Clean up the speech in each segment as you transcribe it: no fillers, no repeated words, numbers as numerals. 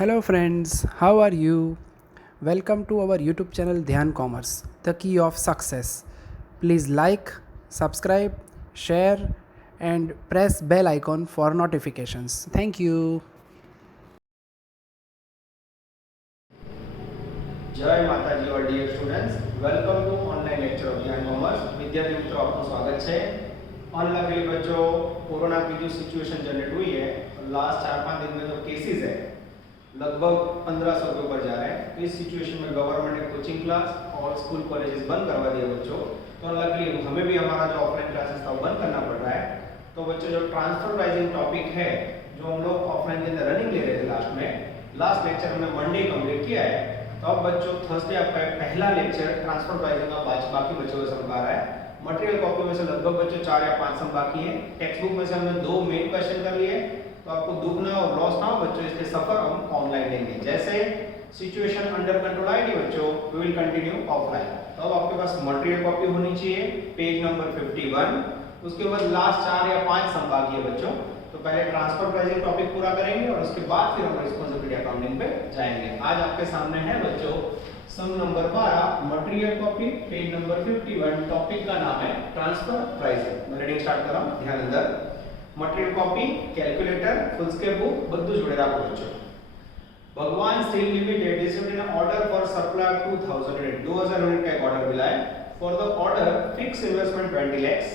Hello, friends, how are you? Welcome to our YouTube channel Dhyan Commerce, the key of success. Please like, subscribe, share, and press bell icon for notifications. Thank you. जय माताजी और dear students welcome to online lecture of Dhyan commerce विद्यार्थी मित्रों आपको स्वागत है। Online के लिए बच्चों कोरोना की जो सिचुएशन जनरेट हुई है लास्ट 4-5 दिन में जो केसेस है लगभग 1500 के ऊपर जा रहे हैं। तो इस सिचुएशन में गवर्नमेंट ने कोचिंग क्लास और स्कूल कॉलेजेस बंद करवा दिए बच्चों। तो लकीली हमें भी हमारा जो ऑफलाइन क्लासेस था वो बंद करना पड़ रहा है। तो बच्चों जो ट्रांसफर प्राइसिंग टॉपिक है जो हम लोग ऑफलाइन के अंदर रनिंग ले रहे थे लास्ट लेक्चर हमने मंडे कंप्लीट किया है। तो अब बच्चों थर्सडे आपका पहला लेक्चर ट्रांसफर प्राइसिंग का बाकी बच्चों का सम आ रहा है। मटेरियल कॉपी में से लगभग बच्चों 4 या 5 सम बाकी है। टेक्स्ट बुक में से हमने 2 मेन क्वेश्चन कर लिए। तो आपको दुख ना और लॉस ना हो बच्चों, इसलिए सफर हम ऑनलाइन लेंगे। जैसे सिचुएशन अंडर कंट्रोल आएगी बच्चों वी विल कंटिन्यू ऑफलाइन। तो अब आपके पास मटेरियल कॉपी होनी चाहिए पेज नंबर 51। उसके बाद लास्ट 4 या 5 सम बाकी है बच्चों। तो पहले ट्रांसफर प्राइसिंग टॉपिक पूरा करेंगे और उसके बाद फिर हम रिस्पांसिबिलिटी अकाउंटिंग पे जाएंगे। आज आपके सामने है बच्चों sum number 12 material copy page number 51। Topic का नाम है ट्रांसफर प्राइसिंग। मैं रीडिंग स्टार्ट कर रहा हूं, ध्यान अंदर। Material copy calculator foolscap book બધું જોડે રાખો बच्चों। Bhagwan steel limited received an order for supply 2000 unit 2000 unit का एक ऑर्डर मिला है। For the order fix investment 20 lakhs,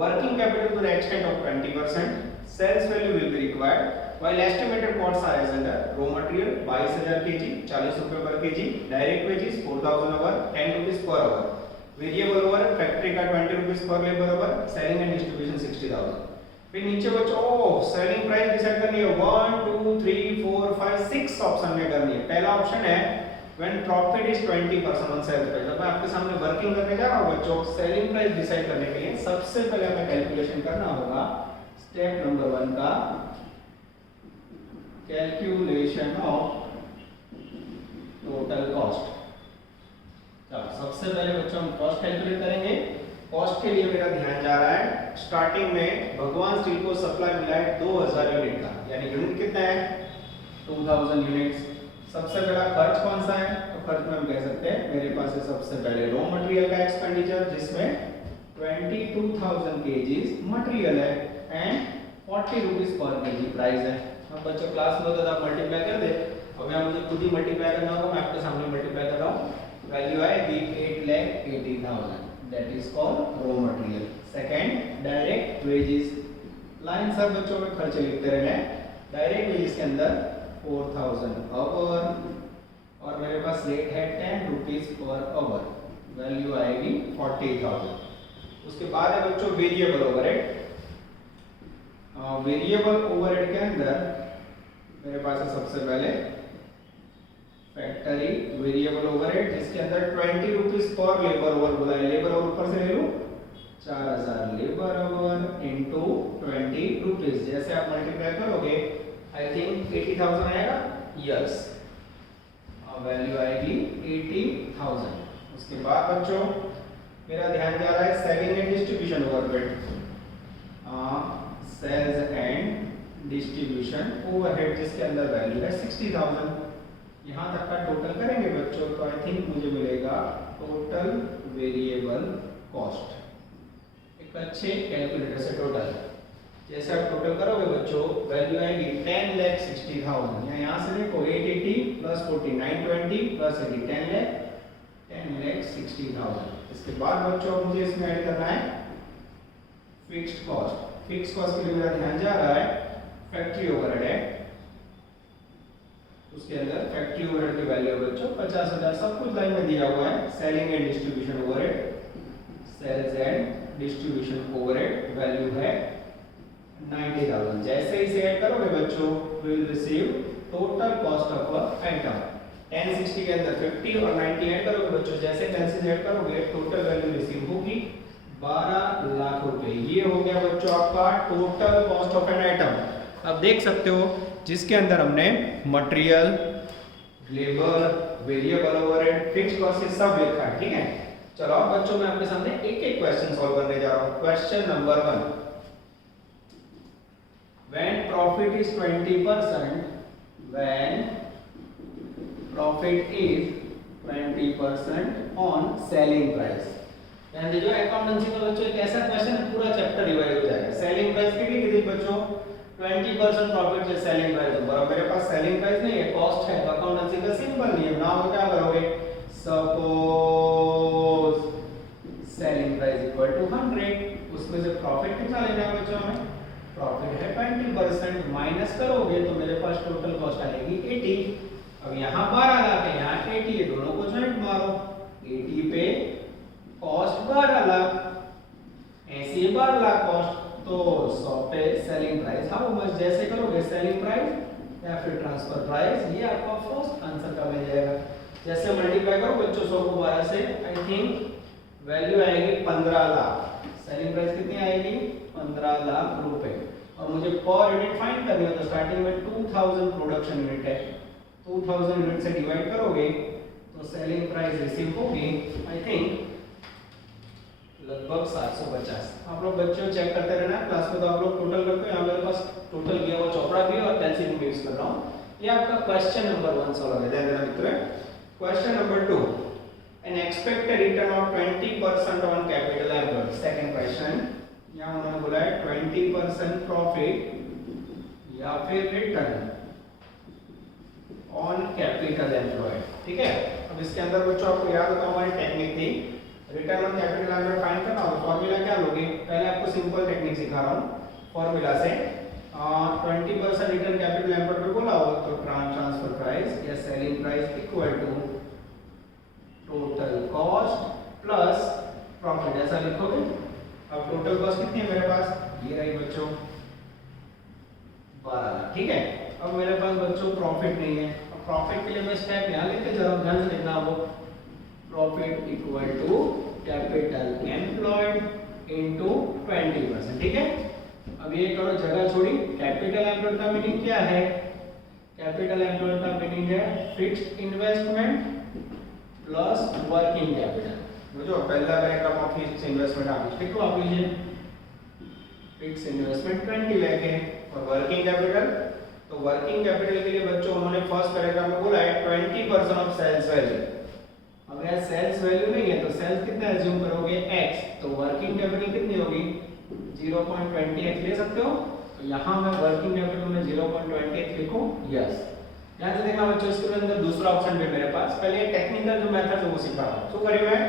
working capital to the extent of 20%, sales value will be required, while estimated costs are as under: raw material 22,000 kg 40 रुपए पर kg, direct wages 4,000 hour 10 rupees per hour, variable over factory का 20 rupees per labor hour, selling and distribution 60,000। फिर नीचे बच्चों selling price decide करनी है 1 2 3 4 5 6 option में करनी है। पहला ऑप्शन है when profit is 20% on sales price। अब मैं आपके सामने वर्किंग करने जा रहा हूं बच्चों। सेलिंग प्राइस डिसाइड करने के लिए सबसे पहले हमें कैलकुलेशन करना होगा स्टेप नंबर 1 का कैलकुलेशन ऑफ टोटल कॉस्ट। चलो सबसे पहले बच्चों हम कॉस्ट कैलकुलेट करेंगे। कॉस्ट के लिए मेरा ध्यान जा रहा है स्टार्टिंग में भगवान स्टील को सप्लाई मिला है 2000 यूनिट का, यानी यूनिट कितना है 2000 यूनिट्स। सबसे बड़ा खर्च कौन सा है? तो खर्च में हम कह सकते हैं मेरे पास है सबसे पहले रॉ मटेरियल का एक्सपेंडिचर जिसमें 22,000 केजीज मटेरियल है एंड 40 रुपीस पर केजी प्राइस है। अब बच्चों क्लास में होता था मल्टीप्लाई कर दे, अब मैं मुझे खुद ही मल्टीप्लाई करना होगा। मैं आपके सामने मल्टीप्लाई कर रहा हूं। वैल्यू आएगी 8,80,000 that is called raw material. Second direct wages line सब बच्चों में खर्चे लिखते रहना है। डायरेक्ट वेजेस के अंदर 4,000 आवर और मेरे पास रेट है 10 रुपीस पर आवर, वैल्यू आएगी 40,000। उसके बाद है बच्चों वेरिएबल ओवरहेड। वेरिएबल ओवरहेड के अंदर मेरे पास है सबसे पहले फैक्ट्री वेरिएबल ओवरहेड जिसके अंदर 20 रुपीस पर लेबर आवर बोला है। लेबर आवर ऊपर से ले लो 4000 लेबर आवर इनटू 20 रुपीस। जैसे आप मल्टीप्लाई करोगे आई थिंक 80,000 आएगा। यस, वैल्यू आएगी 80,000। उसके बाद बच्चों मेरा ध्यान जा रहा है selling and distribution overhead. Sales and distribution overhead जिसके अंदर वैल्यू है 60,000। यहां तक का टोटल करेंगे बच्चों तो आई थिंक मुझे मिलेगा टोटल वेरिएबल कॉस्ट एक अच्छे कैलकुलेटर से टोटल। जैसे आप टोटल करोगे बच्चों वैल्यू आएगी 10,60,000। यहां से देखो 880 प्लस 40 920 प्लस 80 10,60,000। इसके बाद बच्चों मुझे इसमें ऐड करना है फिक्स्ड कॉस्ट। फिक्स्ड कॉस्ट के लिए मेरा ध्यान जा रहा है फैक्ट्री ओवरहेड है। उसके अंदर फैक्ट्री ओवरहेड की वैल्यू है बच्चों 50,000। सब कुछ लाइन में दिया हुआ है। Selling and distribution overhead, sales and distribution overhead value है 90,000। जैसे ही इसे ऐड करोगे बच्चों we will receive total cost of a item. 1060 के अंदर 50 और 90 ऐड करोगे बच्चों, जैसे 10 से ऐड करोगे टोटल वैल्यू रिसीव होगी 12 लाख रुपए। ये हो गया बच्चों आपका total cost of an item. अब देख सकते हो जिसके अंदर हमने material, labour, variable overhead, fixed cost सब लिखा है। ठीक है, चलो अब बच्चों मैं आपके सामने एक एक क्वेश्चन सॉल्व करने जा रहा हूं। Question number 1, when profit is 20% when profit is 20% on selling price। ध्यान दीजिए अकाउंटेंसी का बच्चों एक ऐसा क्वेश्चन है पूरा चैप्टर रिवाइज हो जाएगा। सेलिंग प्राइस कितनी की थी बच्चों 20% प्रॉफिट से सेलिंग प्राइस ऊपर। मेरे पास सेलिंग प्राइस नहीं है कॉस्ट है तो अकाउंटेंसी का सिंपल नियम ना हो क्या करोगे suppose selling price equal to 100 उसमें से प्रॉफिट कितना लेना है बच्चों हमें प्रॉफिट है 20% माइनस करोगे तो मेरे पास टोटल कॉस्ट आएगी 80। अब यहाँ 12 लाख है यहाँ 80 है दोनों को ज्वाइंट मारो 80 पे कॉस्ट 12 लाख 80 12 लाख कॉस्ट तो 100 पे सेलिंग प्राइस हाउ मच जैसे करोगे सेलिंग प्राइस या फिर ट्रांसफर प्राइस ये आपका फर्स्ट आंसर का मिल जाएगा। जैसे मल्टीप्लाई करो बच्चों 100 को 12 से आई थिंक वैल्यू आएगी 15 लाख सेलिंग प्राइस कितनी आएगी 15 लाख रुपए और मुझे पर यूनिट फाइंड करनी है तो स्टार्टिंग में 2000 प्रोडक्शन यूनिट है 2000 यूनिट से डिवाइड करोगे तो सेलिंग प्राइस रिसीव होगी आई थिंक लगभग 750। आप लोग बच्चों चेक करते रहना क्लास में तो आप लोग टोटल करते हो यहाँ मेरे पास टोटल किया हुआ चौपड़ा भी है और कैलकुलेटर भी यूज कर रहा हूँ। ये आपका क्वेश्चन नंबर 1 सॉल्व है ध्यान देना मित्रों। Question number 2 an expected return of 20% on capital employed। Second question यहाँ उन्होंने बोला है 20% प्रॉफिट या फिर रिटर्न ऑन कैपिटल एम्प्लॉयड ठीक है। अब इसके अंदर बच्चों आपको याद होगा हमारी टेक्निक थी return on capital employed find करना हो फॉर्मूला क्या लोगे पहले आपको सिंपल टेक्निक सिखा रहा हूँ फॉर्मूला से 20% रिटर्न कैपिटल एम्प्लॉयड पे बोला हो तो ट्रांसफर प्राइस या selling price equal to total cost plus profit ऐसा लिखोगे। अब टोटल कॉस्ट कितनी है मेरे पास ये रही बच्चों 12 लाख ठीक है। अब मेरे पास बच्चों प्रॉफिट नहीं है अब प्रॉफिट के लिए मैं स्टेप यहाँ लेके जरा ध्यान से देखना वो profit equal to capital employed into 20% ठीक है। अब ये करो जगह छोड़ी कैपिटल एम्प्लॉयड का मीनिंग क्या है कैपिटल एम्प्लॉयड का मीनिंग है fixed investment plus working capital. जो पहला पैराग्राफ ऑफ फिक्स्ड इन्वेस्टमेंट आप लिख लो आप लीजिए फिक्स्ड इन्वेस्टमेंट 20 लाख है और वर्किंग कैपिटल तो वर्किंग कैपिटल के लिए बच्चों उन्होंने फर्स्ट पैराग्राफ में बोला है 20% ऑफ सेल्स वैल्यू। अगर सेल्स वैल्यू नहीं है तो सेल्स कितना एज्यूम करोगे x तो वर्किंग कैपिटल कितनी होगी 0.20x ले सकते हो तो यहाँ मैं वर्किंग कैपिटल में 0.20x लिखूं यस। ध्यान से देखना बच्चों इसके अंदर दूसरा ऑप्शन भी मेरे पास पहले टेक्निकल जो मेथड है वो सिखा रहा हूं। सो करिए मैं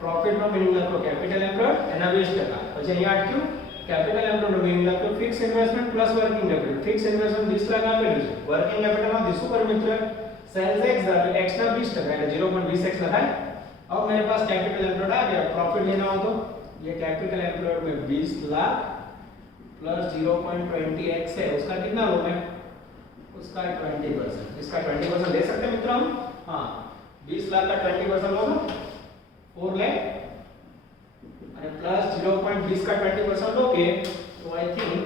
प्रॉफिट નો મીનિંગ લખો કેપિટલ એમ્પ્લોયડ એના 20% પછી અહીંયા અટક્યું કેપિટલ એમ્પ્લોયડ નો મીનિંગ લખ્યો fix investment plus working capital fix investment 20 lakh આપેલું છે વર્કિંગ કેપિટલ માં 20 ઉપર મિત્ર सेल्स x दाबे x ना 20% એટલે 0.20x लगाए। अब मेरे पास कैपिटल एम्प्लॉयड आ गया प्रॉफिट लेना हो तो ये कैपिटल एम्प्लॉयड में 20 लाख प्लस 0.20x है उसका कितना लो मैं उसका 20% इसका 20% ले सकते हैं मित्रों हम हां 20 लाख का 20% लो ना 4 लाख और प्लस 0.20 का 20% लोगे तो आई थिंक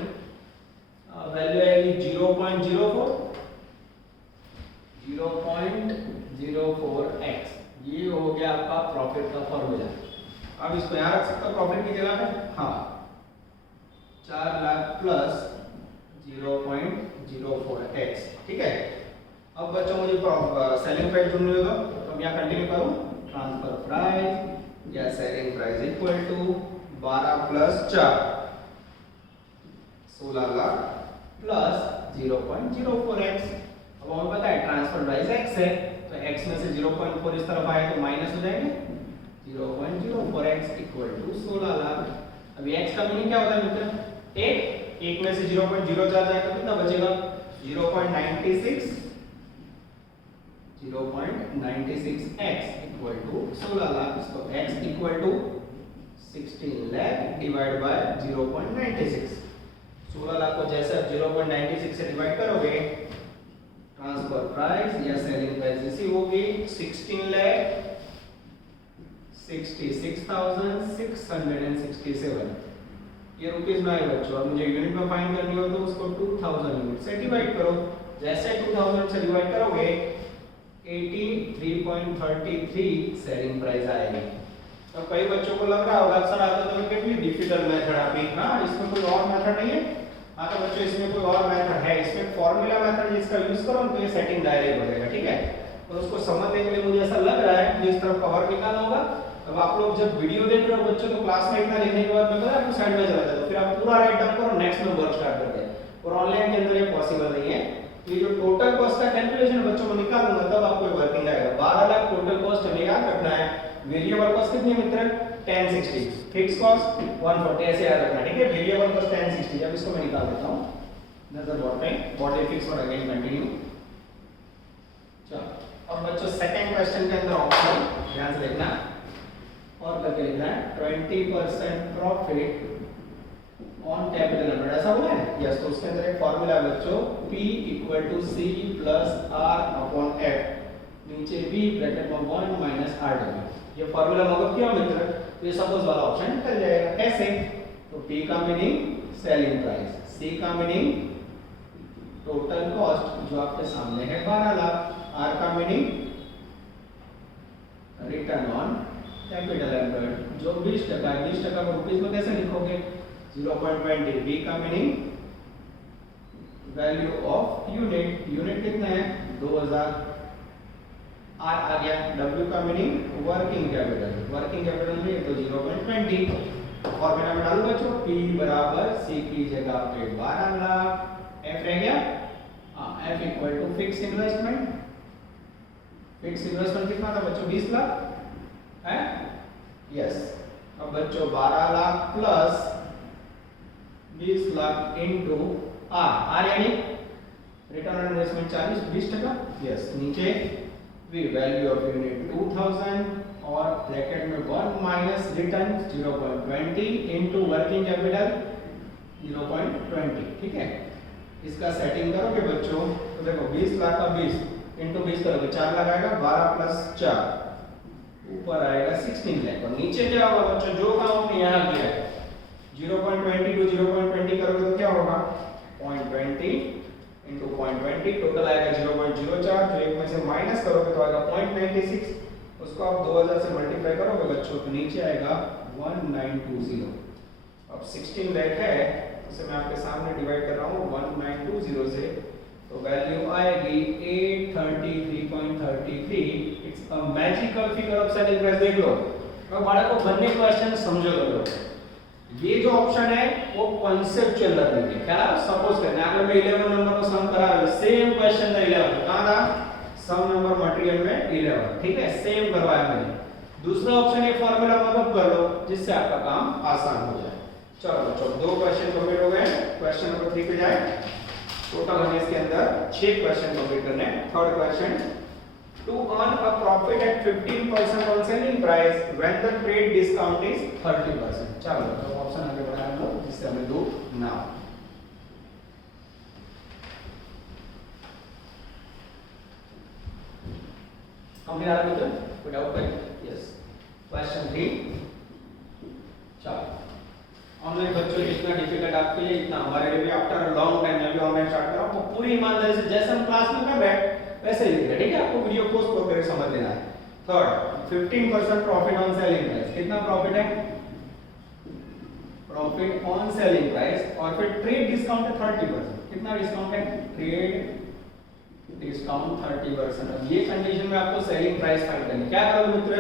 वैल्यू आएगी 0.04 0.04x ये हो गया आपका प्रॉफिट का फॉर्मूला। अब इसको यहाँ रख सकते हो प्रॉफिट की जगह पे हाँ 4 लाख प्लस 0.04x ठीक है। अब बच्चों मुझे सेलिंग प्राइस ढूंढनी होगा तो मैं यहाँ कंटिन्यू करूँ ट्रांसफर प्राइस या selling price equal to 12 plus 4 16 lakh plus 0.04x। अब हमें पता है ट्रांसफर प्राइस x है तो x में से 0.4 इस तरफ आए तो माइनस हो जाएंगे 0.04x इक्वल टू 16 लाख। अब ये x का मीनिंग क्या होता है मित्र एक में से 0.04 जाए तो कितना बचेगा 0.96 0.96x इक्वल टू 16 लाख। इसको x equal to 16 lakh divide by 0.96 16 lakh को जैसे आप 0.96 से डिवाइड करोगे ट्रांसफर प्राइस या सेलिंग प्राइस इसी होगी 16 लाख 66,667 ये रुपीस में आए बच्चों। अब मुझे यूनिट में फाइंड करनी हो तो उसको 2000 यूनिट से डिवाइड करो जैसे 2000 से डिवाइड करोगे 83.33 सेलिंग प्राइस आएगी। तो कई बच्चों को लग रहा होगा सर आता तो कितनी डिफिकल्ट मेथड आपकी ना इसमें कोई और मेथड नहीं है हाँ तो बच्चों इसमें कोई और मेथड है, इसमें फॉर्मूला मेथड जिसका यूज करो तो ये सेटिंग डायरेक्ट हो जाएगा, ठीक है। और उसको समझने के लिए मुझे ऐसा लग रहा है कि इस तरफ कवर निकालना होगा। अब आप लोग जब वीडियो देख रहे हो बच्चों तो क्लास में इतना लिखने के बाद मैं पता है आपको साइड में चला जाता, फिर आप पूरा राइट डाउन करो, नेक्स्ट में वर्क स्टार्ट करते हैं। और ऑनलाइन के अंदर ये पॉसिबल नहीं है। ये जो टोटल कॉस्ट का कैलकुलेशन बच्चों को निकालूंगा तब आपको ये वर्किंग आएगा। 12 लाख टोटल कॉस्ट हमें याद रखना है। वेरिएबल कॉस्ट कितनी है मित्र? 1060, फिक्स कॉस्ट 140, ऐसे याद रखना, ठीक है। वेरिएबल कॉस्ट 1060, अब इसको मैं निकाल देता हूं नजर बोर्ड पे, बॉडी फिक्स और अगेन कंटिन्यू। चलो अब बच्चों सेकंड क्वेश्चन के अंदर ऑप्शन ध्यान से देखना और करके लिखना है 20% प्रॉफिट ऑन कैपिटल एम्प्लॉयड, ऐसा बोला है यस। तो उसके अंदर एक फार्मूला है बच्चों, P = C + R/F, नीचे V ब्रैकेट में 1 - RW। ये फार्मूला मगर क्या मित्र? तो ये सपोज वाला ऑप्शन निकल जाएगा। कैसे? तो P का मीनिंग सेलिंग प्राइस, C का मीनिंग टोटल कॉस्ट जो आपके सामने है 12 लाख, R का meaning return on capital employed जो 20% है। 20% को रुपीस में कैसे लिखोगे? 0.20। B का meaning value of unit, unit कितना है? 2000। R आ गया। W का meaning working capital, working capital में तो 0.20। फॉर्मूला में डालो बच्चों, P = C की जगह पे 12 लाख, F रह गया। F = fix investment, fix investment कितना था बच्चों? 20 लाख है यस। अब बच्चों 12 lakh plus 20 lakh into R यानी रिटर्न ऑन इन्वेस्टमेंट 20% यस। नीचे V वैल्यू ऑफ यूनिट 2000 और ब्रैकेट में 1 - रिटर्न 0.20 इनटू वर्किंग कैपिटल 0.20, ठीक है। इसका सेटिंग करोगे बच्चों तो देखो 20 लाख का 20 इनटू 20 करोगे 4 लाख आएगा, 12 + 4 ऊपर आएगा 16 लाख। और नीचे क्या होगा बच्चों? जो काम हमने यहाँ किया है 0.20 to 0.20 करोगे तो क्या होगा? 0.20 इनटू 0.20 टोटल आएगा 0.04, जो एक में से माइनस करोगे तो आएगा 0.96। उसको आप 2000 से मल्टीप्लाई करोगे बच्चों तो नीचे आएगा 1920। अब 16 लाख है उसे मैं आपके सामने डिवाइड कर रहा हूँ 1920 से, तो वैल्यू आएगी 833.33। It's a magical figure of selling price. देख लो अब बाड़ा को बनने क्वेश्चन समझो लो। ये जो ऑप्शन है वो कॉन्सेप्चुअल लर्निंग है। क्या सपोज करना आपने में 11 नंबर को सम करा है, सेम क्वेश्चन था 11 कहां था? सम नंबर मटेरियल में 11, ठीक है, सेम करवाया मैंने। दूसरा ऑप्शन ये फार्मूला मतलब कर लो जिससे आपका काम आसान हो जाए। चलो बच्चों 2 क्वेश्चन कंप्लीट हो गए। क्वेश्चन नंबर 3 पे जाए। टोटल हमें इसके अंदर 6 क्वेश्चन कंप्लीट करने हैं। Third question, to earn a profit at 15% on selling price when the trade discount is 30%। चलो तो ऑप्शन आगे बढ़ा लो जिससे हमें दो ना कंप्लीट आ रहा है कोई डाउट है? यस। क्वेश्चन 3 चलो ऑनलाइन बच्चों जितना डिफिकल्ट आपके लिए इतना हमारे लिए भी आफ्टर लॉन्ग टाइम में भी ऑनलाइन स्टार्ट कर रहा हूं। तो पूरी ईमानदारी से जैसे हम क्लास में कर रहे हैं वैसे ही लिखना, ठीक है। आपको वीडियो पोस्ट करके समझ लेना है। Third 15% profit on selling price. कितना प्रॉफिट है? प्रॉफिट ऑन सेलिंग प्राइस और फिर ट्रेड डिस्काउंट है 30%। कितना डिस्काउंट है? Trade discount 30%। अब ये कंडीशन में आपको सेलिंग प्राइस फाइंड करनी। क्या करोगे मित्र?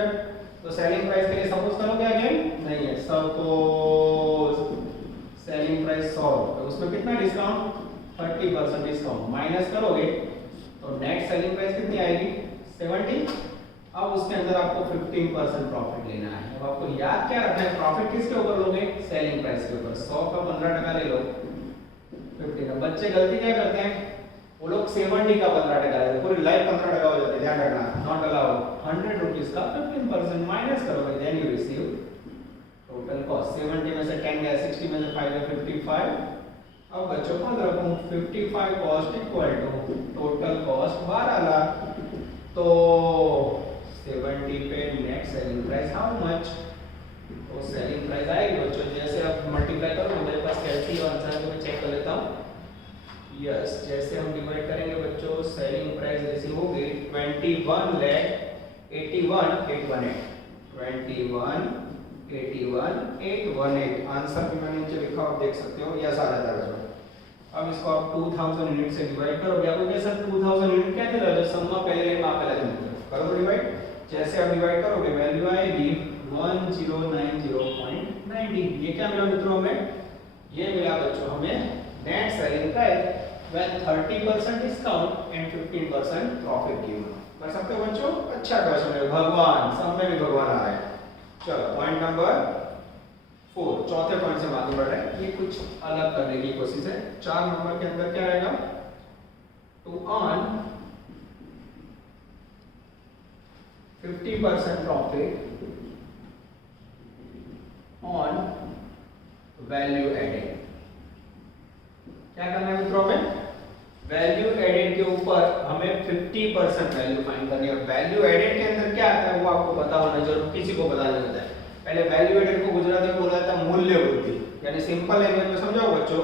तो सेलिंग प्राइस के लिए सपोज करोगे अगेन नहीं है, सपोज सेलिंग प्राइस 100 तो उसमें कितना डिस्काउंट? 30% डिस्काउंट माइनस करोगे तो नेट सेलिंग प्राइस कितनी आएगी? 70। अब उसके अंदर आपको 15% प्रॉफिट लेना है। अब आपको याद क्या रखना है? प्रॉफिट किसके ऊपर लोगे? सेलिंग प्राइस के ऊपर। 100 का 15% ले लो 15। बच्चे गलती क्या करते हैं? वो लोग 70 का 15% लेते हैं, पूरी लाइफ 15% हो जाती है। ध्यान रखना, नॉट अलाउड। 100 रुपीस का 15% माइनस करोगे then you receive total cost. 70 में से 10 गया, 60 में से 5 गया, 55। अब बच्चों को रखूं 55 cost equal to total cost 12 lakh. तो 70 पे net selling price how much? तो सेलिंग प्राइस आएगी बच्चों जैसे आप मल्टीप्लाई करो, मेरे पास कैलसी आंसर है तो मैं चेक कर लेता हूं। यस, जैसे हम डिवाइड करेंगे बच्चों सेलिंग प्राइस ऐसी होगी 21,81,818 आंसर भी मैंने नीचे लिखा आप देख सकते हो। यस आ जाता है बच्चों अब इसको आप 2000 यूनिट से डिवाइड करोगे, आपको क्या सर 2000 यूनिट क्या मिला, जो सम में पहले लाइन में आपका मित्र करो तो डिवाइड, जैसे आप डिवाइड करोगे वैल्यू आएगी 1090.90। ये क्या मिला मित्रों हमें, ये मिला बच्चों हमें net selling price when 30% discount and 15% profit given. कर सकते हो बच्चों, अच्छा क्वेश्चन है, भगवान सब में भी भगवान आ रहा है। चलो पॉइंट नंबर 4, चौथे पॉइंट से आगे बढ़ रहे हैं, ये कुछ अलग करने की कोशिश है। 4 नंबर के अंदर क्या रहेगा, to earn 50% profit on value added. क्या करना है मित्रों में, वैल्यू एडेड के ऊपर हमें 50% वैल्यू फाइंड करनी है। वैल्यू एडेड के अंदर क्या आता है वो आपको पता होना जरूर, किसी को पता नहीं होता है। पहले वैल्यू एडेड को गुजराती में बोला जाता है मूल्य वृद्धि, यानी सिंपल लैंग्वेज में समझाओ बच्चों,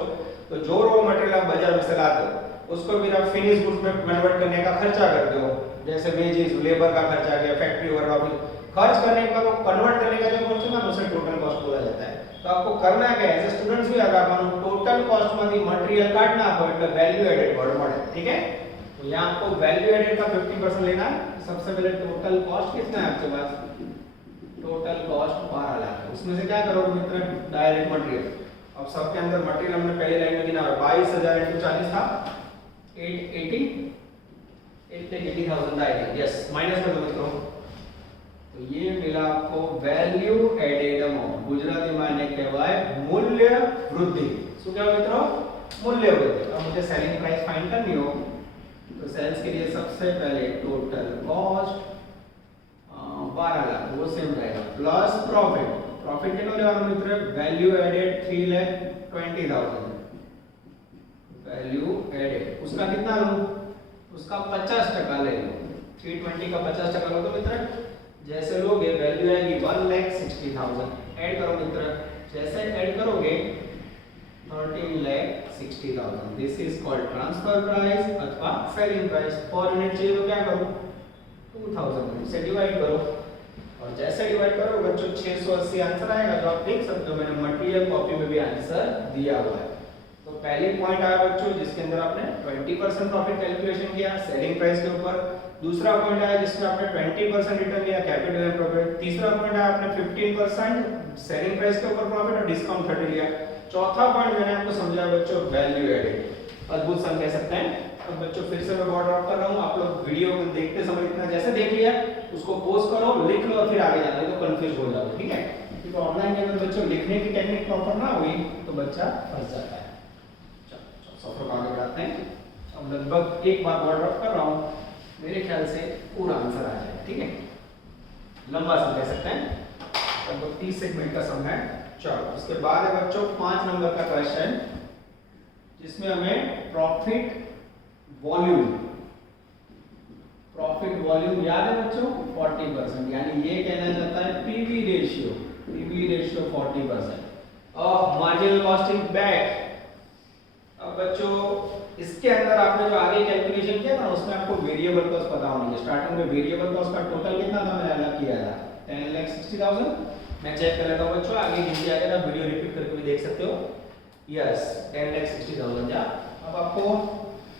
तो जो रॉ मटेरियल आप बाजार में से लाते हो उसको फिर आप फिनिश गुड्स में कन्वर्ट करने का खर्चा करते हो, जैसे वेजेस, लेबर का खर्चा गया, फैक्ट्री ओवरहेड, खर्च करने का वो कन्वर्ट करने का जो कॉस्ट है ना उसे टोटल कॉस्ट बोला जाता है। तो आपको करना क्या है, एज स्टूडेंट्स भी याद रखना, टोटल कॉस्ट में मटेरियल काटना आपको એટલે वैल्यू एडेड वर्ड મળે, ठीक है। तो यहां आपको वैल्यू एडेड का 50% लेना है। सबसे पहले टोटल कॉस्ट कितना है आपके पास, टोटल कॉस्ट 12 लाख, उसमें से क्या करोगे मित्र, डायरेक्ट मटेरियल। अब सबके अंदर मटेरियल हमने पहले लाइन में गिना 22000 * 40 था 880 80,000 आएगा, यस माइनस कर दो मित्रों। तो ये मिला आपको वैल्यू एडेड अमाउंट, गुजराती में आने કહેવાય मूल्य वृद्धि। શું કહેવાય મિત્રો, मूल्य वृद्धि। अब मुझे सेलिंग प्राइस फाइंड करनी हो तो सेल्स के लिए सबसे पहले टोटल कॉस्ट 12 लाख वो सेम रहेगा, प्लस प्रॉफिट। प्रॉफिट कितना लेवानो मित्र, वैल्यू एडेड 3,20,000 वैल्यू एडेड, उसका कितना लो, उसका 50% ले लो, 320 का 50% लो तो मित्र जैसे लोगे वैल्यू आएगी 1,60,000। ऐड करो मित्र, जैसे ऐड करोगे 13,60,000, this is called transfer price अथवा सेलिंग प्राइस। पर यूनिट चाहिए तो क्या करो, 2000 से डिवाइड करो, और जैसे डिवाइड करो बच्चों 680 आंसर आएगा, जो आप देख सकते हो मैंने मटेरियल कॉपी में भी आंसर दिया हुआ है। तो पहले पॉइंट आया बच्चों जिसके अंदर आपने 20% प्रॉफिट कैलकुलेशन किया सेलिंग प्राइस के ऊपर। दूसरा पॉइंट आया जिसमें आपने 20% रिटर्न लिया कैपिटल एंड प्रॉफिट। तीसरा पॉइंट आया आपने 15% सेलिंग प्राइस के ऊपर प्रॉफिट और डिस्काउंट 30 लिया। चौथा पॉइंट मैंने आपको समझाया बच्चों वैल्यू एडेड, अद्भुत सम कह सकते हैं। अब बच्चों फिर से मैं बोर्ड ड्रॉप कर रहा हूं, आप लोग वीडियो को देखते समय इतना जैसे देख लिया उसको पॉज करो, लिख लो और फिर आगे जाना, नहीं तो कंफ्यूज हो जाओगे, ठीक है। क्योंकि ऑनलाइन के अंदर बच्चों लिखने की टेक्निक प्रॉपर ना हुई तो बच्चा फंस जाता है। चलो सफर आगे बढ़ाते हैं। अब लगभग एक बार बोर्ड ड्रॉप कर रहा हूं, मेरे ख्याल से पूरा आंसर आ जाए, ठीक है। लंबा सम कह सकते हैं, लगभग 30 सेकंड का सम है। चलो उसके बाद है बच्चों 5 नंबर का क्वेश्चन जिसमें हमें प्रॉफिट वॉल्यूम याद है बच्चों 40%, यानी ये कहना चाहता है पीवी रेशियो 40%। अब मार्जिनल कॉस्टिंग बैक। अब बच्चों इसके अंदर आपने जो आगे कैलकुलेशन किया था उसमें आपको वेरिएबल कॉस्ट पता होनी चाहिए। स्टार्टिंग में वेरिएबल कॉस्ट का टोटल कितना था मैंने अलग किया था 10,60,000। मैं चेक कर लेता हूं बच्चों, आगे नीचे आ गया था, वीडियो रिपीट करके भी देख सकते हो। यस 10,60,000 या। अब आपको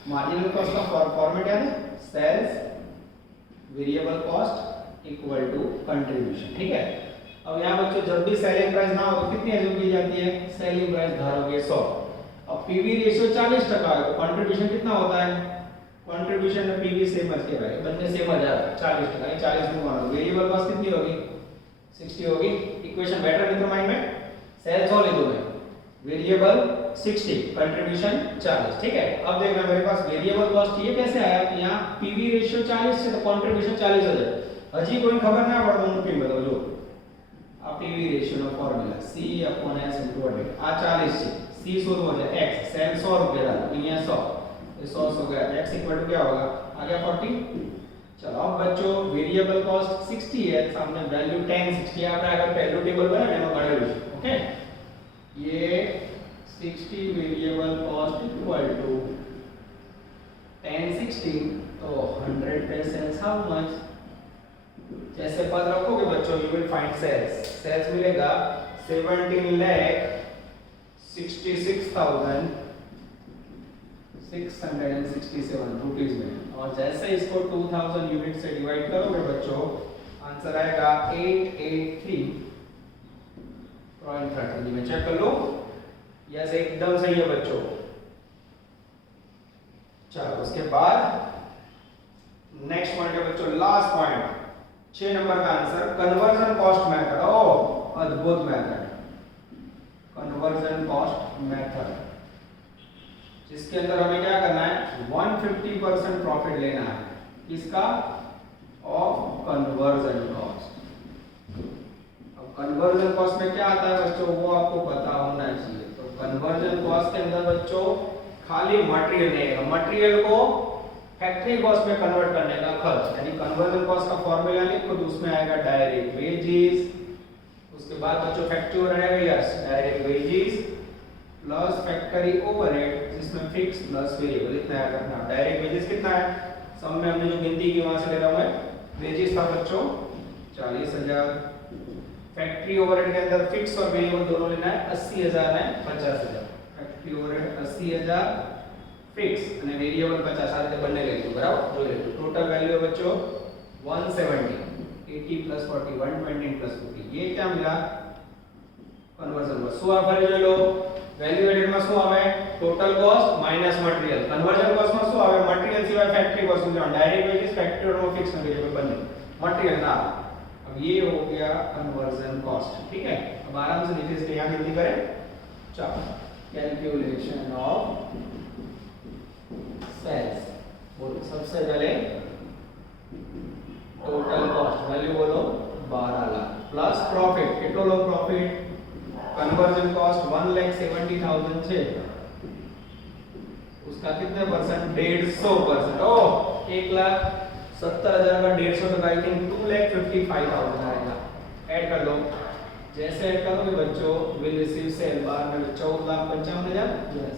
मार्जिनल कॉस्ट का फॉर्मेट याद है, sales variable cost equal to contribution, ठीक है। अब यहां बच्चों जब भी सेलिंग प्राइस ना हो तो कितनी एज्यूम की जाती है, सेलिंग प्राइस धारोगे 100। अब पीवी रेशियो 40% है तो कंट्रीब्यूशन कितना होता है, कंट्रीब्यूशन में पीवी सेम है भाई, बन्ने सेम आ जाए 40%, 40 में मानो वेरिएबल कॉस्ट कितनी होगी 60 होगी। इक्वेशन बेटर मित्रों माइंड में, सेल्स और ले दो मैं वेरिएबल 60 कंट्रीब्यूशन 40, ठीक है। अब देखना मेरे पास वेरिएबल कॉस्ट ये कैसे आया कि यहां पीवी रेशियो 40 से तो कंट्रीब्यूशन 40 हो जाए। हजी कोई खबर ना पड़ दोनों पी बताओ जो आ पीवी रेशियो નો ફોર્મ્યુલા C/S * 100 આ 40 છે, C શોધવો છે x, સેલ 100 रुपए डालो, અહીંયા 100 तो 100 हो गया, x = क्या होगा आ गया 40। चलो अब बच्चों वेरिएबल कॉस्ट 60 है, सामने वैल्यू 1060 આપણે આગળ પહેલું ટેબલ બનાવીને એમાં ગણેલું છે, ओके। ये 60 वेरिएबल कॉस्ट इक्वल टू 1060 तो 100 पे सेल्स हाउ मच। जैसे पद रखोगे बच्चों यू विल फाइंड सेल्स मिलेगा 17,66,000 667 रुपीज में, और जैसे इसको 2000 यूनिट से डिवाइड करोगे बच्चों, आंसर आएगा 883.30 में। चेक कर लो, यस एकदम सही है बच्चों। चलो उसके बाद नेक्स्ट पॉइंट है बच्चों, लास्ट पॉइंट 6 नंबर का आंसर, कन्वर्जन कॉस्ट मेथड। ओ अद्भुत मेथड, कन्वर्जन कॉस्ट मेथड, जिसके अंदर हमें क्या करना है, 150% प्रॉफिट लेना है, किसका, ऑफ कन्वर्जन कॉस्ट। अब कन्वर्जन कॉस्ट में क्या आता है बच्चों, वो आपको पता होना चाहिए। तो कन्वर्जन कॉस्ट के अंदर बच्चों खाली मटेरियल नहीं है, मटेरियल को फैक्ट्री कॉस्ट में कन्वर्ट करने का खर्च, यानी कन्वर्जन कॉस्ट का फॉर्मूला लिखो तो उसमें आएगा डायरेक्ट वेजेस, उसके बाद बच्चों फैक्ट्री ओवरहेड है, yes direct wages plus factory overhead, जिसमें फिक्स प्लस वेरिएबल इतना याद रखना। डायरेक्ट वेजेस कितना है, सब में हमने जो गिनती की वहां से ले रहा हूं मैं, वेजेस था बच्चों 40,000, फैक्ट्री ओवरहेड के अंदर फिक्स और वेरिएबल दोनों लेना है, 80,000 है 50,000, फैक्ट्री ओवरहेड 80,000 फिक्स અને વેરીએબલ 50 આ રીતે બંને લેજો, બરાબર જોઈ લેજો। ટોટલ વેલ્યુ है बच्चों 170, 80 + 40 120 + 50, ये क्या मिला, कन्वर्जन कॉस्ट। શું આ ફરી જોઈ લો, વેલ્યુ એડેડ માં શું આવે, total cost minus material, conversion cost માં શું આવે, મટીરીયલ સિવાય ફેક્ટરી કોસ્ટ में डायरेक्ट वेजेस फैक्ट्री और फिक्स में वेरिएबल बने, मटीरियल ना। अब ये हो गया कन्वर्जन कॉस्ट, ठीक है। अब आराम से देखिए इसके यहां गिनती करें। चलो कैलकुलेशन ऑफ सेल्स, बोलो सबसे पहले टोटल कॉस्ट वैल्यू बोलो 12 लाख प्लस प्रॉफिट, कितना लो प्रॉफिट, कन्वर्जन कॉस्ट 1,70,000 છે, उसका कितने परसेंट, 150%। ओ 1,70,000 का 150% आई थिंक 2,55,000 आएगा। ऐड कर लो, जैसे ऐड करोगे बच्चों, विल रिसीव सेल बार में 14,55,000, यस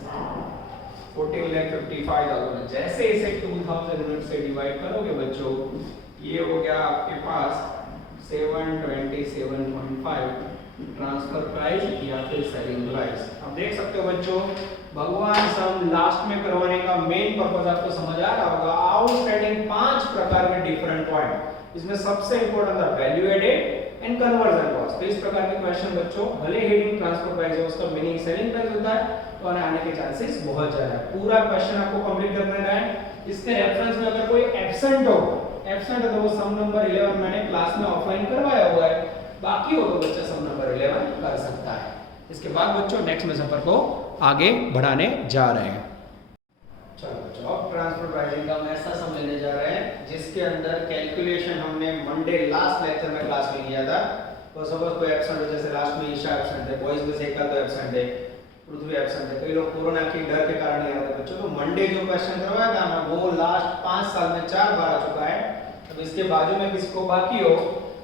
14,55,000। जैसे इसे 2000 यूनिट से डिवाइड करोगे बच्चों, ये हो गया आपके पास 727.5 ट्रांसफर प्राइस या फिर सेलिंग प्राइस। अब देख सकते हो बच्चों, भगवान सम लास्ट में करवाने का मेन पर्पस आपको समझ आ रहा होगा। आउटस्टैंडिंग 5 प्रकार के डिफरेंट पॉइंट, इसमें सबसे इंपॉर्टेंट था value added and conversion cost. तो इस प्रकार के क्वेश्चन बच्चों, भले हेडिंग ट्रांसफर प्राइस है, उसका मीनिंग सेलिंग प्राइस होता है, तो आने के चांसेस बहुत ज्यादा है। पूरा क्वेश्चन आपको कंप्लीट करना है। इसके रेफरेंस में अगर कोई एब्सेंट हो, एब्सेंट है तो वो सम नंबर 11 मैंने क्लास में ऑफलाइन करवाया हुआ है, बाकी हो तो बच्चा सम नंबर 11 कर सकता है। इसके बाद बच्चों नेक्स्ट में सफर को आगे बढ़ाने जा रहे हैं। चलो बच्चों, अब ट्रांसफर प्राइसिंग का हम ऐसा सम लेने जा रहे हैं जिसके अंदर कैलकुलेशन हमने मंडे लास्ट लेक्चर में क्लास में किया था। तो सपोज कोई एब्सेंट हो, जैसे लास्ट में ईशा एब्सेंट है, बॉयज में से एक का तो एब्सेंट है, पृथ्वी एब्सेंट है, कई लोग कोरोना की डर के कारण नहीं आ रहे बच्चों। तो मंडे जो क्वेश्चन करवाया था मैं, वो लास्ट 5 साल में 4 बार आ चुका है। अब इसके बाजू में किसी को बाकी हो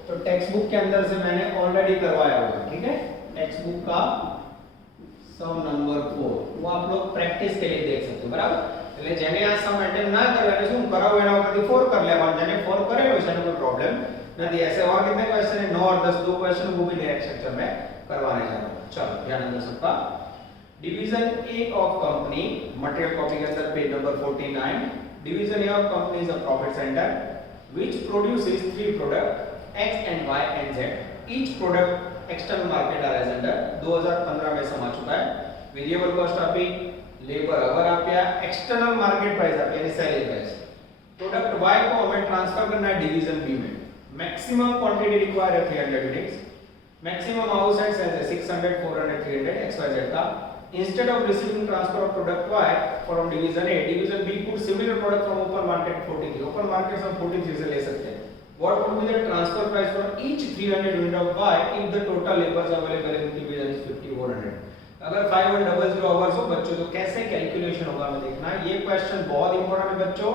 तो टेक्स्ट बुक के अंदर से मैंने ऑलरेडी करवाया हुआ, ठीक है। टेक्स्ट बुक का सम नंबर 4 वो आप लोग प्रैक्टिस के लिए देख सकते हो, बराबर। એટલે જેને આ સમ અટેન્ડ ના કર્યો એટલે શું કરાવો, એના ઉપરથી 4 कर લેવાનું, જેને 4 કરેલો છે એનો કોઈ પ્રોબ્લેમ નથી। ऐसे और कितने क्वेश्चन है, 9 और 10 दो क्वेश्चन वो भी डायरेक्ट स्ट्रक्चर में करवाने जा रहा हूं। चलो ध्यान दो सबका। Division A of company, material copy के अंदर page number 49, division A of company is a profit centre which produces 3 product X and Y and Z। Each product external market are as under 2015 में समा चुका है। Variable cost आपी, labour hour आप्या, external market price आपी यानी selling price. Product Y को हमें ट्रांसफर करना है डिवीजन बी में। मैक्सिमम क्वांटिटी रिक्वायर्ड है 300 यूनिट्स, मैक्सिमम आउटसाइड सेल्स है 600 400 300 XYZ का। Instead of receiving transfer of product Y from division A, division B put similar product from open market 43, open market से 43 से ले सकते हैं। What would be the transfer price for each 300 unit of Y if the total labors available in division is 5400? अगर 5100 hours हो बच्चों तो कैसे कैलकुलेशन होगा हमें देखना। ये क्वेश्चन बहुत इंपॉर्टेंट है बच्चों।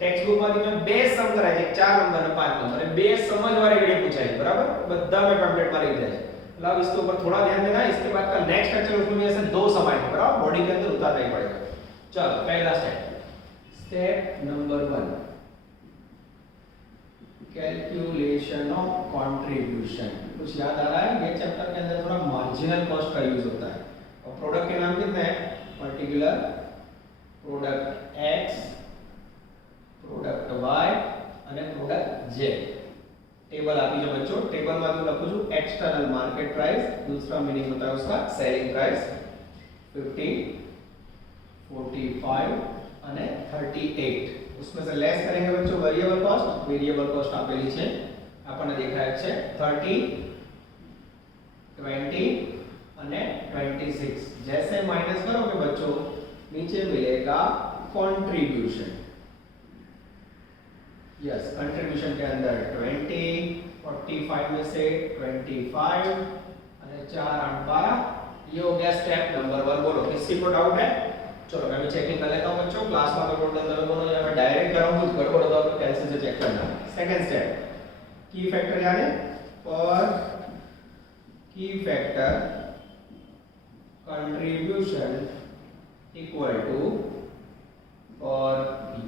टेक्स्ट बुक માંથી મેં બે સમ કરાય છે, 4 નંબર અને 5 નંબર, એ બે સમજવાળી ઘડી પૂછાય, બરાબર। બધા મેં પેમ્પલેટ માં લઈ જાય। मतलब अब इसके ऊपर थोड़ा ध्यान देना है। इसके बाद का नेक्स्ट लेक्चर उसमें भी ऐसे 2 सम आएंगे, बराबर, बॉडी के अंदर उतारना ही पड़ेगा। चलो पहला step, step number 1, calculation of contribution. कुछ याद आ रहा है, ये चैप्टर के अंदर थोड़ा मार्जिनल कॉस्ट का यूज होता है। और प्रोडक्ट के नाम कितने हैं, particular product X, product Y અને પ્રોડક્ટ ઝેડ. टेबल आप जो बच्चों टेबल में तो लखूँ छू एक्सटर्नल मार्केट प्राइस, दूसरा मीनिंग होता है उसका सेलिंग प्राइस 50, 45 અને 38. उसमें से लेस करेंगे बच्चों वेरिएबल कॉस्ट आपेली है आपने देखाय છે 30, 20 અને 26. जैसे माइनस करोगे बच्चों नीचे मिलेगा कंट्रीब्यूशन. यस, कंट्रीब्यूशन के अंदर 20, 45 में से 25 અને 4 8 12. ये हो गया स्टेप नंबर 1. बोलो किसी को डाउट है? चलो मैं भी चेकिंग कर लेता हूं बच्चों. क्लास में तो टोटल दोनों दोनों या मैं डायरेक्ट कराऊं कुछ गड़बड़ होता तो कैंसिल से चेक करना. सेकंड स्टेप, की फैक्टर यानी per key factor contribution equal to per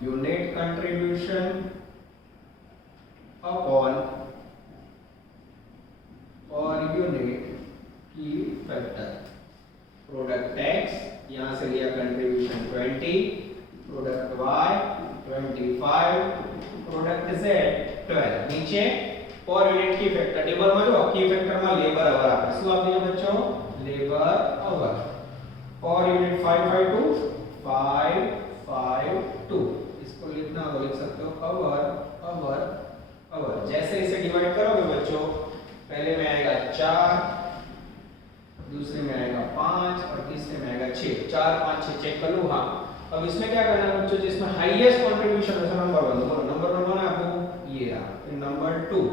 unit contribution upon per unit key factor. Product X यहां से लिया contribution 20, product Y 25, product Z 12. नीचे पर यूनिट की फैक्टर टेबल में जो की फैक्टर में लेबर आवर आपने શું આપી છે બચ્ચો? લેબર આવર. Per unit 552 552. इसको लिखना हो लिख सकते हो आवर आवर आवर. जैसे इसे डिवाइड करोगे बच्चों पहले में आएगा 4, दूसरे में आएगा 5 और तीसरे में आएगा 6. 4 5 6 चेक कर लो. हाँ, अब इसमें क्या करना है बच्चों? जिसमें हाईएस्ट कंट्रीब्यूशन है नंबर 1. बोलो नंबर 1 कौन है आपको? ये रहा. फिर नंबर 2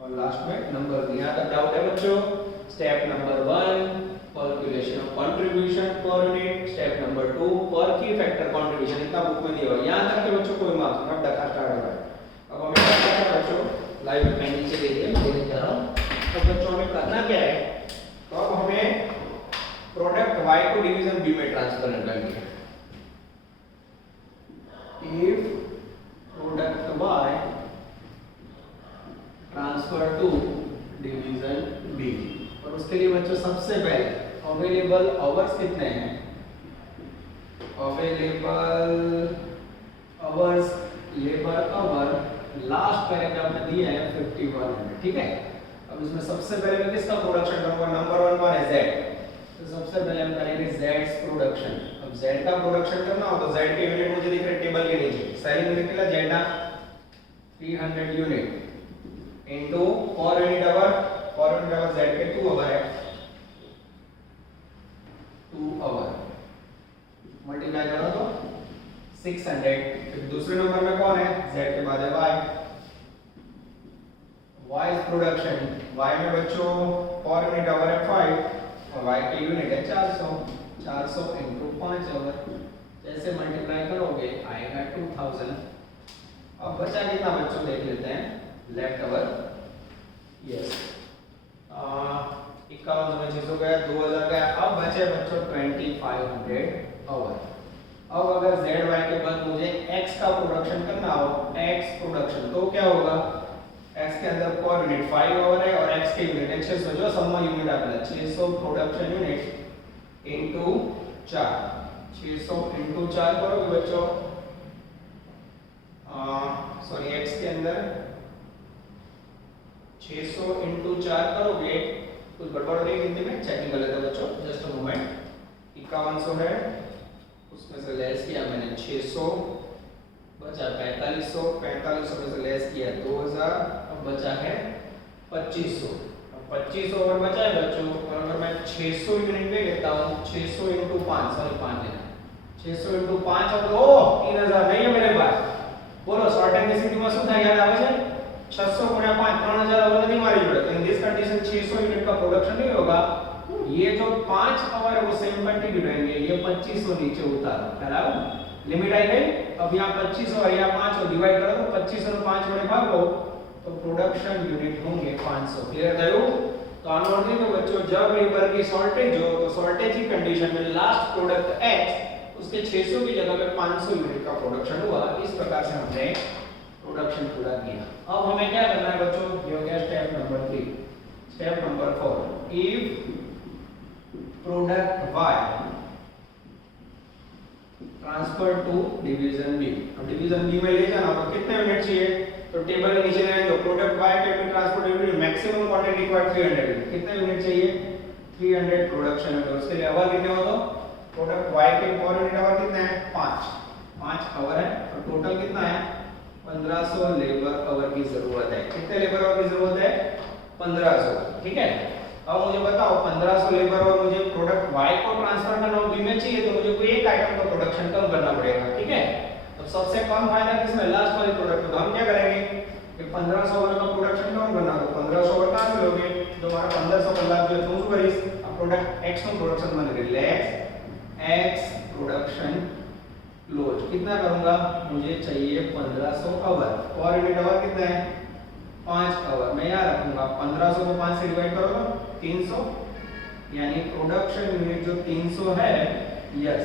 और लास्ट में नंबर 3. यहां तक डाउट है बच्चों? Step number 1 calculation of contribution per unit. Step number 2 पर की फैक्टर कंट्रीब्यूशन. इतना बुक में दिया हुआ है. यहां तक के बच्चों कोई मार्क्स अब डका स्टार्ट हो रहा है. अब हमें क्या करना है बच्चों? लाइव पेन नीचे दे दिए, मैं देने जा रहा हूं. तो बच्चों हमें करना क्या है? तो अब हमें प्रोडक्ट y को डिवीजन b में ट्रांसफर करना है. If product y transfer to division b. और उसके लिए बच्चों सबसे पहले अवेलेबल आवर्स कितने हैं? Available hours labour our last paragraph में दिया है 5100. ठीक है. अब इसमें सबसे पहले मैं किसका प्रोडक्शन करूंगा? नंबर 1 कौन है? Z. तो सबसे पहले हम करेंगे Z प्रोडक्शन. अब Z का प्रोडक्शन करना हो तो Z के यूनिट मुझे दिख रहे टेबल के नीचे. सेलिंग यूनिट कितना? Z ना 300 unit into per unit hour. Per unit hour Z के 2 आवर है 2 आवर मल्टीप्लाई करो तो 600. फिर दूसरे नंबर में कौन है? Z के बाद है Y. Y is production. Y में बच्चों पर यूनिट आवर है 5 और Y की यूनिट है 400. 400 इनटू 5 आवर. जैसे मल्टीप्लाई करोगे आएगा 2000. अब बचा कितना बच्चों देख लेते हैं. लेफ्ट आवर यस 51 में 600 गया 2000 गया. अब बचे बच्चों 2500 आवर. अब अगर ZY के बाद मुझे X का प्रोडक्शन करना हो X प्रोडक्शन तो क्या होगा? X के अंदर पर यूनिट 5 आवर है और X के यूनिट है 600. जो सम्मा यूनिट आपने 600 प्रोडक्शन यूनिट इनटू 4. 600 इनटू 4 करोगे बच्चों सॉरी X के अंदर 600 इनटू 4 करोगे कुछ गड़बड़ हो रही है गिनती में. चेकिंग कर लेते हैं बच्चों. Just a moment. 5100 है उसमें से लेस किया मैंने 600 बचा 4500. 4500 में से लेस किया 2000. अब बचा है 2500. अब 2500 और बचा है बच्चों. और अगर मैं 600 यूनिट ले लेता हूं 600 इनटू 5 सॉरी 5 लेना 600 इनटू 5 और 3000 नहीं है मेरे पास. बोलो शॉर्ट एंड स्थिति में શું થાય? યાદ આવે છે? 600 * 5 3000 आवर नहीं मारी जोड़े. तो इन दिस कंडीशन 600 यूनिट का प्रोडक्शन नहीं होगा. ये जो 5 आवर है वो सेम क्वांटिटी रहेंगे. ये 2500 नीचे उतारो. ख्याल लिमिट आई गई. अब यहाँ 2500 और यहाँ 500 डिवाइड करो तो 2500 ने 5 वडे भागो तो प्रोडक्शन यूनिट होंगे 500. क्लियर થયું? तो આનો અર્થ એ કે બચ્ચો जब लेबर की शॉर्टेज हो तो शॉर्टेज की कंडीशन में लास्ट प्रोडक्ट X उसके 600 की जगह पे 500 यूनिट का प्रोडक्शन हुआ. इस प्रकार से हमने प्रोडक्शन पूरा किया. अब हमें क्या करना है बच्चों? ये हो गया step number 3. Step number 4 if product Y transfer to division B. अब डिवीजन बी में ले जाना तो कितने यूनिट चाहिए, तो टेबल के नीचे ले जो प्रोडक्ट वाई के भी transport unit maximum quantity required 300 unit, कितने यूनिट चाहिए 300 प्रोडक्शन यूनिट। उसके लिए आवर कितने हो, तो प्रोडक्ट वाई के पर यूनिट आवर कितने हैं 5 आवर है, तो टोटल कितना है 1500 लेबर आवर की जरूरत है। कितने लेबर आवर की जरूरत है 1500, ठीक है। अब मुझे बताओ 1500 लेबर और मुझे प्रोडक्ट Y को ट्रांसफर करना हो बी में चाहिए, तो मुझे कोई एक आइटम का प्रोडक्शन कम करना पड़ेगा, ठीक है। तो सबसे कम फायदा किसमें, लास्ट वाले प्रोडक्ट में। तो हम क्या करेंगे कि 1500 वाले का प्रोडक्शन कम करना, तो 1500 और कहां से लोगे, जो हमारा 1500 कलाक जो तुम करीस अब प्रोडक्ट X નું प्रोडक्शन बन रिलैक्स X प्रोडक्शन क्लोज कितना करूंगा, मुझे चाहिए 1500 आवर और यूनिट आवर कितना है 5 आवर। मैं यहाँ रखूंगा 1500 को 5 से डिवाइड करोगे 300, यानी प्रोडक्शन यूनिट जो 300 है, यस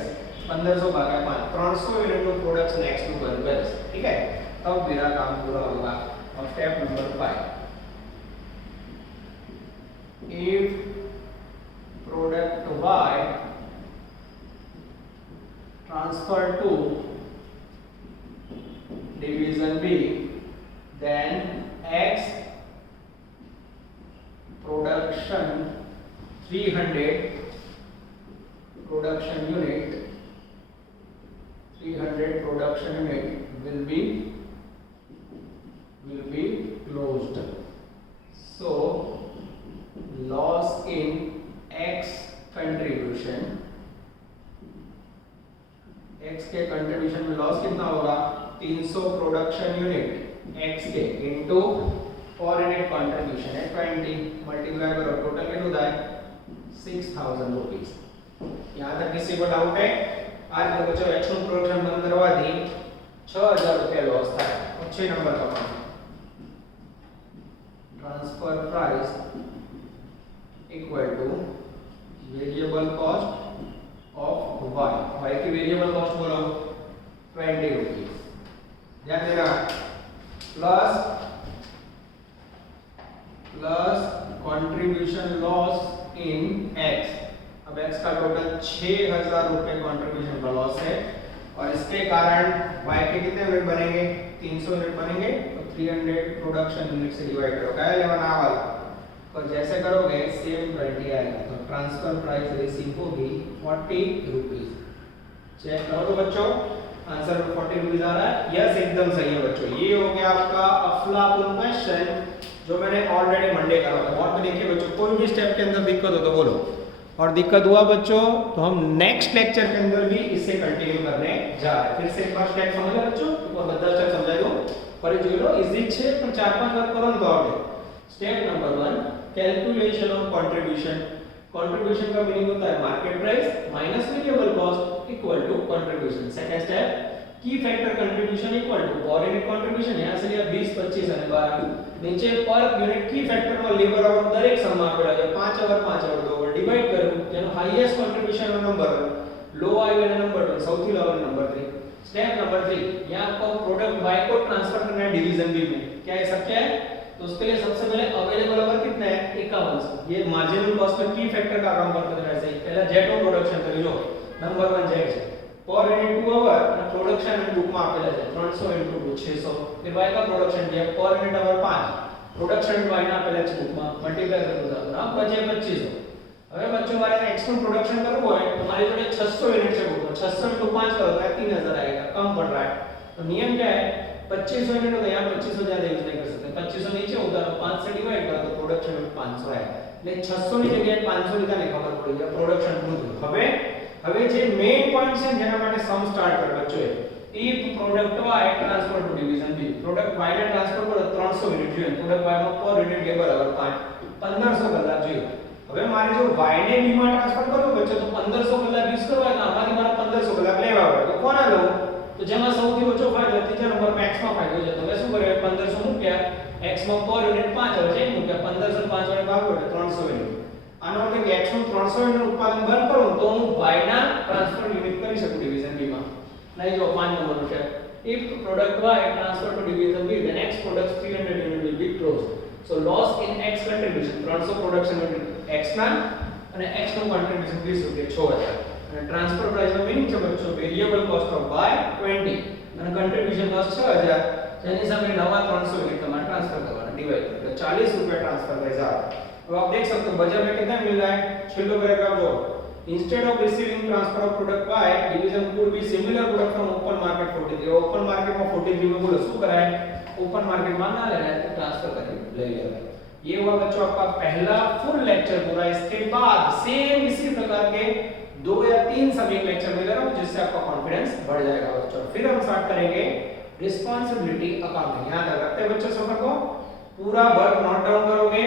1500 भागा 5 300 यूनिट का प्रोडक्शन एक्स टू बन गया, ठीक है। तब मेरा काम पूरा होगा। अब step number 5, if product y transfer to division b, then X production 300 production unit will be closed. So loss in X contribution, X के कंट्रीब्यूशन में लॉस कितना होगा 300 प्रोडक्शन यूनिट X के इनटू और यूनिट कंट्रीब्यूशन है 20 multiply करो, total कितना होता है 6000 रुपीस। यहां तक किसी को डाउट है? आज के बच्चों X નું प्रोडक्शन बंद करवा दी 6000 रुपया लॉस था। और 6 नंबर का काम transfer price equal two variable cost of y की वेरिएबल कॉस्ट बोलो 20 रुपीस, ध्यान देना, plus contribution loss in X। अब X का टोटल 6000 रुपए कंट्रीब्यूशन का लॉस है और इसके कारण Y के कितने यूनिट बनेंगे 300 यूनिट बनेंगे, तो 300 प्रोडक्शन यूनिट से डिवाइड करो, क्या लेना वाला, तो जैसे करोगे सेम 20 आएगा। तो ट्रांसफर प्राइस रिसीव होगी 40 रुपीस। चेक करो तो बच्चों आंसर में 40 रुपीस आ रहा है, यस एकदम सही है बच्चों। ये हो गया आपका अफलातून क्वेश्चन जो मैंने ऑलरेडी मंडे करा था। बोर्ड में देखिए बच्चों कोई भी स्टेप के अंदर दिक्कत हो तो बोलो, और दिक्कत हुआ बच्चों तो हम नेक्स्ट लेक्चर के अंदर भी इससे कंटिन्यू करने जा रहे हैं। फिर से एक बार स्टेप समझ लो बच्चों, और બધા સ્ટેપ સમજાઈ દો પર જોઈ લો, ઈઝી છે પણ 4-5 વાર કરો ને તો આવડે। Step number 1 calculation of contribution. Contribution का मीनिंग होता है market price minus variable cost equal to contribution. Second step key factor contribution equal to per unit contribution, यहां से लिया 20 25 અને 12, નીચે પર યુનિટ की फैक्टर માં લેબર આવર દરેક સમ આપેલા છે 5 અવર 5 અવર 2 અવર ડિવાઇડ કર્યું, જેનો હાઈએસ્ટ कंट्रीब्यूशन નો નંબર लो आएगा नंबर 2, સૌથી લો નંબર 3। स्टेप नंबर 3 यहां आपको प्रोडक्ट y को ट्रांसफर करना है डिवीजन b में, क्या है शक्य है? तो उसके लिए सबसे पहले अवेलेबल ओवर कितना है 51। ये मार्जिनल कॉस्ट में की फैक्टर का काम करते रहते हैं। पहला जेट નો પ્રોડક્શન કરી લો, નંબર 1 જેટ છે, पर यूनिट 2 आवर અને પ્રોડક્શન बुक में આપેલા છે 300 * 2 600। फिर y का प्रोडक्शन दिया पर यूनिट आवर 5, प्रोडक्शन y ના આપેલા છે बुक में, मल्टीप्लाई करो तो अब बचे 2500। હવે बच्चों मारे x નું प्रोडक्शन करવો હોય तो हमारे जोड़े 600 यूनिट से बुक में 600 * 5 करो तो 3000 आएगा, कम पड़ रहा है। तो नियम क्या है 2500 यूनिट हो तो यहाँ 2500 ज्यादा यूज नहीं कर सकते, 2500 नीचे उतारो 5 से डिवाइड करो तो प्रोडक्शन में 500 आएगा, એટલે 600 ની જગ્યાએ 500 લીધા ને ખબર પડી જાય પ્રોડક્શન વધુ। હવે જે મેઇન પોઈન્ટ છે જેના માટે સમ સ્ટાર્ટ કરે બચ્ચોએ, if product y transfer two division b, product y ને ટ્રાન્સફર કરો 300 યુનિટ જોઈએ, પ્રોડક્ટ y માં પર યુનિટ લેબર અવર 1500 કલાક જોઈએ। હવે મારે જો y ને b માં ટ્રાન્સફર કરવું બચ્ચો તો 1500 કલાક યુઝ કરવા તો આમાંથી મારે 1500 કલાક લેવા પડે, તો કોના લઉં? तो जेमा સૌથી ઓછો ફાયદો ત્રીજા નંબર માં x માં ફાયદો છે, તો મેં શું કર્યું 1500 મૂક્યા, x માં પર યુનિટ 5 આવે છે મૂક્યા, 1500 5 વડે ભાગો એટલે 300 યુનિટ। આનો અર્થ કે x નું 300 યુનિટ ઉત્પાદન બંધ કરું તો હું y ના ટ્રાન્સફર યુનિટ કરી શકું ડિવિઝન b માં। નહીં જો 5 નંબરનું છે, if product y transfer to division b then x products 300 unit will be closed, so loss in x contribution 300 production unit x ના અને x નું contribution 20 રૂપિયા 6000। અને ટ્રાન્સફર પ્રાઇસનો મીનિંગ છે બચ્ચો વેરિયેબલ કોસ્ટ ઓફ બાય 20 અને કન્ટ્રીબ્યુશન કોસ્ટ 6000 જેની સામે નવા 300 યુનિટ તમારે ट्रांसफर करवाना डिवाइड तो 40 रुपए ट्रांसफर प्राइस आ रहा है। अब आप देख सकते हो बजट में कितना मिल रहा है। छेल्लो पैराग्राफ जो instead of receiving transfer of product by division could be similar product from open market 43 open market में 43 में बोलो શું કરાય ओपन मार्केट में ना ले रहा है तो ट्रांसफर कर ले लेगा। ये हुआ बच्चों आपका पहला फुल लेक्चर पूरा। इसके बाद सेम इसी प्रकार के 2 या 3 सब्जेक्ट लेक्चर मिलेगा जिससे आपका कॉन्फिडेंस बढ़ जाएगा बच्चों। फिर हम स्टार्ट करेंगे रिस्पांसिबिलिटी अकाउंटिंग। याद रखते हैं बच्चों सफर को पूरा वर्क नोट डाउन करोगे,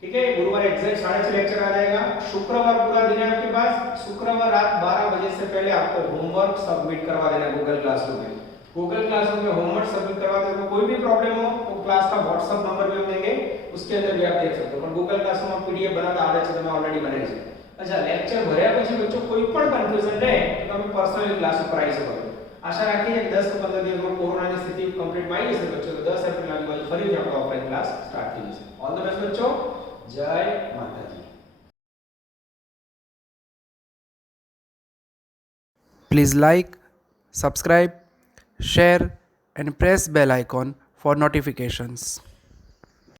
ठीक है। गुरुवार एग्जैक्ट 6:30 लेक्चर आ जाएगा। शुक्रवार पूरा दिन है आपके पास। शुक्रवार रात 12 बजे से पहले आपको होमवर्क सबमिट करवा देना है गूगल क्लासरूम में। गूगल क्लासरूम में होमवर्क सबमिट करवा देना। कोई भी प्रॉब्लम हो तो क्लास का व्हाट्सएप नंबर भी हम देंगे, उसके अंदर भी आप देख सकते हो। पर गूगल क्लासरूम में पीडीएफ बनाता आदत છે તમે ઓલરેडी બનાવી છે। अच्छा लेक्चर ભર્યા પછી બચ્ચો કોઈ પણ કન્ફ્યુઝન રહે તો તમે પર્સનલી ક્લાસ ઉપર આવી શકો છો। आशा રાખીએ કે 10 से 15 દિવસમાં કોરોનાની સ્થિતિ કમ્પ્લીટ માં આવી જશે બચ્ચો। તો 10 એપ્રિલ ની બાજુ ફરીથી આપણો ઓફલાઈન ક્લાસ સ્ટાર્ટ થઈ જશે। ઓલ ધ બેસ્ટ બચ્ચો। જય માતાજી। Please like, subscribe, share and press bell icon for notifications.